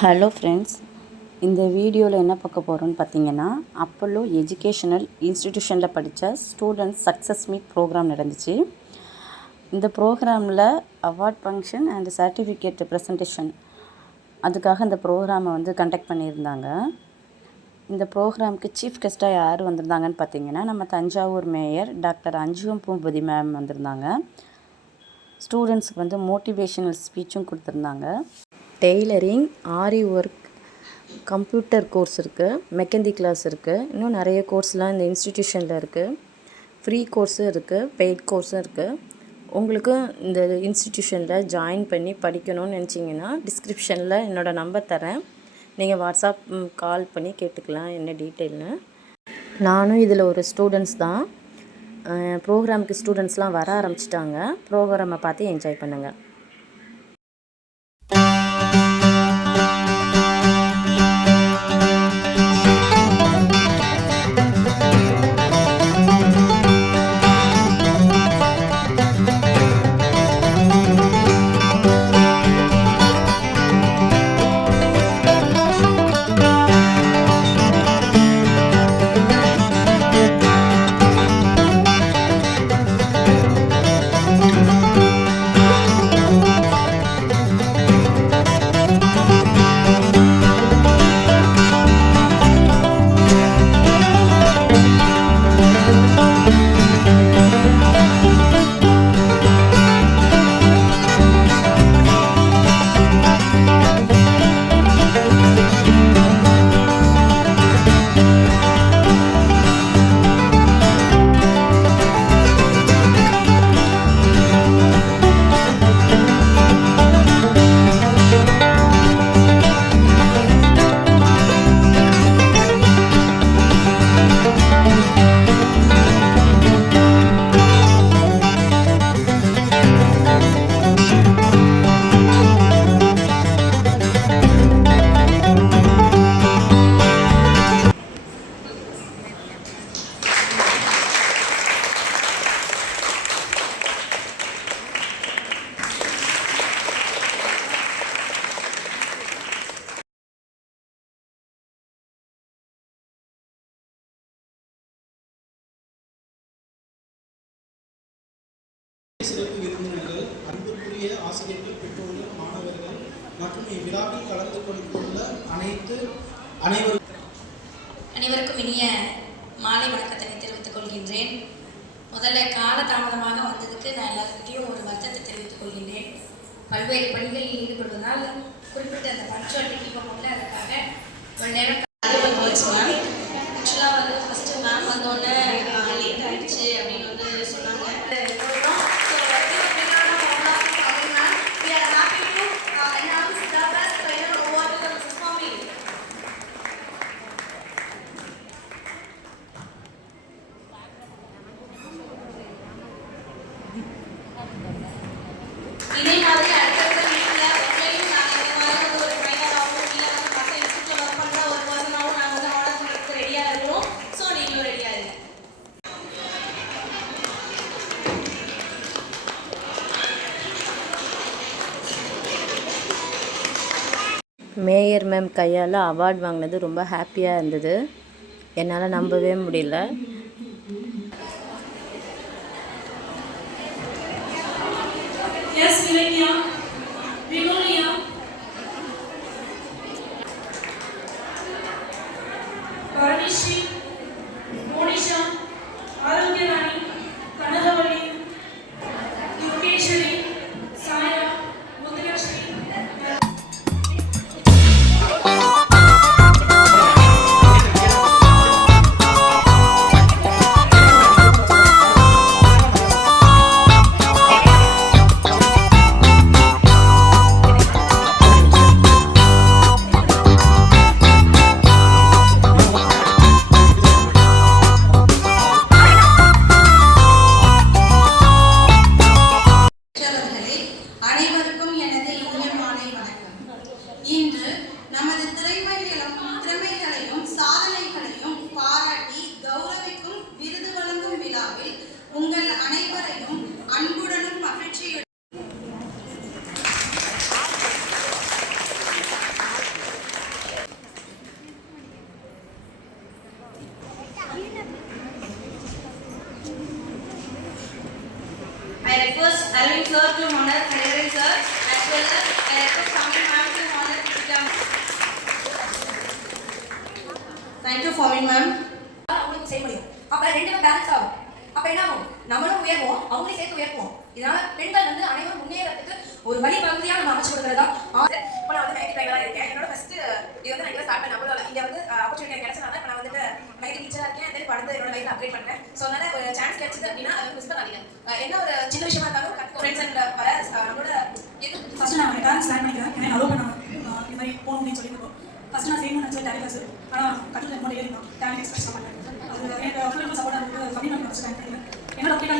Hello friends, இந்த வீடியோவில் என்ன பார்க்க போகிறோன்னு பார்த்தீங்கன்னா, அப்போலோ எஜுகேஷனல் இன்ஸ்டிடியூஷனில் படித்த ஸ்டூடெண்ட்ஸ் சக்ஸஸ் மீட் ப்ரோக்ராம் நடந்துச்சு. இந்த ப்ரோக்ராமில் award function and certificate presentation அதுக்காக இந்த ப்ரோக்ராமை கண்டக்ட் பண்ணியிருந்தாங்க. இந்த ப்ரோக்ராமுக்கு சீஃப் கெஸ்ட்டாக யார் வந்திருந்தாங்கன்னு பார்த்தீங்கன்னா, நம்ம தஞ்சாவூர் மேயர் டாக்டர் அஞ்சுகம் பூம்பதி மேம் வந்திருந்தாங்க. ஸ்டூடெண்ட்ஸுக்கு மோட்டிவேஷனல் ஸ்பீச்சும் கொடுத்துருந்தாங்க. டெய்லரிங், ஆரி ஒர்க், கம்ப்யூட்டர் கோர்ஸ் இருக்குது, மெஹந்தி கிளாஸ் இருக்குது, இன்னும் நிறைய கோர்ஸ்லாம் இந்த இன்ஸ்டிடியூஷனில் இருக்குது. ஃப்ரீ கோர்ஸும் இருக்குது, பெய்ட் கோர்ஸும் இருக்குது. உங்களுக்கு இந்த இன்ஸ்டிடியூஷனில் ஜாயின் பண்ணி படிக்கணும்னு நினச்சிங்கன்னா டிஸ்கிரிப்ஷனில் என்னோடய நம்பர் தரேன். நீங்கள் வாட்ஸ்அப் கால் பண்ணி கேட்டுக்கலாம் என்ன டீட்டெயில்னு. நானும் இதில் ஒரு ஸ்டூடெண்ட்ஸ் தான். ப்ரோக்ராமுக்கு ஸ்டூடெண்ட்ஸ்லாம் வர ஆரம்பிச்சிட்டாங்க. ப்ரோக்ராமை பார்த்து என்ஜாய் பண்ணுங்கள். சிறப்பு விருந்தினர்கள், அன்புக்குரிய ஆசிரியர்கள், பெற்றோர்கள், மாணவர்கள் மற்றும் இவ்விழாவில் கலந்து கொண்டுள்ள அனைவருக்கும் இனிய மாலை வணக்கத்தை தெரிவித்துக் கொள்கின்றேன். முதல்ல கால தாமதமாக வந்ததுக்கு நான் எல்லாருக்கிட்டையும் ஒரு வருத்தத்தை தெரிவித்துக் கொள்கின்றேன். பல்வேறு பணிகளில் ஈடுபடுவதால் குறிப்பிட்ட அந்த பஞ்சுவாலிட்டி கீப் பண்ணல, அதுக்காக ஒரு நேரம் சொன்னாங்க. ஆக்சுவலாக ஃபஸ்ட்டு மேம் வந்தோடனே லேட் ஆகிடுச்சு அப்படின்னு சொன்னாங்க. இதே மாதிரி அடுத்தடுத்த வீட்டில் ஒன்றையும் நாங்கள் இந்த மாதிரி ஒரு ட்ரைனராகவும் இல்லை மற்ற இன்ஸ்டியூட்டில் ஒர்க் பண்ணுற ஒரு பர்சனாகவும் நாங்கள் ஆர்டர் பண்ணுறதுக்கு ரெடியாக இருக்கிறோம். ஸோ நீங்களும் ரெடியாக இருங்க. மேயர் மேம் கையால் அவார்ட் வாங்கினது ரொம்ப ஹாப்பியாக இருந்தது. என்னால் நம்பவே முடியல. Yes, Milenia, Vigonia, Paranishi, Monisha, Arogyarani, Kanadavali, Yogeshwari, Saya, Mudalakshmi. Arvind sir to honor Hariharan sir, as well as Director Swami ma'am to honor Kritika. Thank you, Fawin ma'am. அவங்களுக்கு செய்ய முடியும். அப்ப ரெண்டுமே பேலன்ஸ் ஆகும். அப்ப என்ன ஆகும்? நம்மளும் உயர்வோம், அவங்களையும் சேர்த்து உயர்வோம். இதனால பெண்கள் வந்து அனைவரும் முன்னேறதுக்கு ஒரு வழி பகுதியா நம்ம அமைச்சு கொடுக்கறதா. இப்போ நான் வந்து மெஹந்தி டிரைவரா இருக்கேன். என்னோட ஃபர்ஸ்ட் இது வந்து நான் ஸ்டார்ட் பண்ண அப்போ இங்க வந்து ஆப்பர்ச்சுனிட்டி கிடைச்சனால இப்போ நான் வந்துட்டு மெஹந்தி டீச்சரா இருக்கேன். தென் அடுத்து என்னோட லைஃப்ல அப்கிரேட் பண்றேன். ஸோ அதனால ஒரு சான்ஸ் கிடைச்சது அப்படின்னா அதை மிஸ் பண்ணாதீங்க. என்ன ஒரு சின்ன விஷயமா இருந்தாலும் கற்றுக்கோ. ஃப்ரெண்ட்ஸ் அண்ட் வர நம்மளோட இது ஃபர்ஸ்ட் நான் பேரண்ட்ஸ் லேண்ட் பண்ணிக்கிறேன். ஏன்னா அலோவ் பண்ணாங்க இந்த மாதிரி போகணும் அப்படின்னு சொல்லியிருக்கோம். ஃபர்ஸ்ட் நான் செய்யணும்னு நினச்சேன் டேலி கிளாஸ். ஆனால் கற்றுக்கிட்ட என்னோட ஏறி தான் டேலி எக்ஸ்பிரஸ் பண்ணேன். அது எனக்கு அவ்வளோ சப்போர்ட்டாக இருக்குது. ஃபர்ஸ்ட் டைம் என்னோட அப்டேட்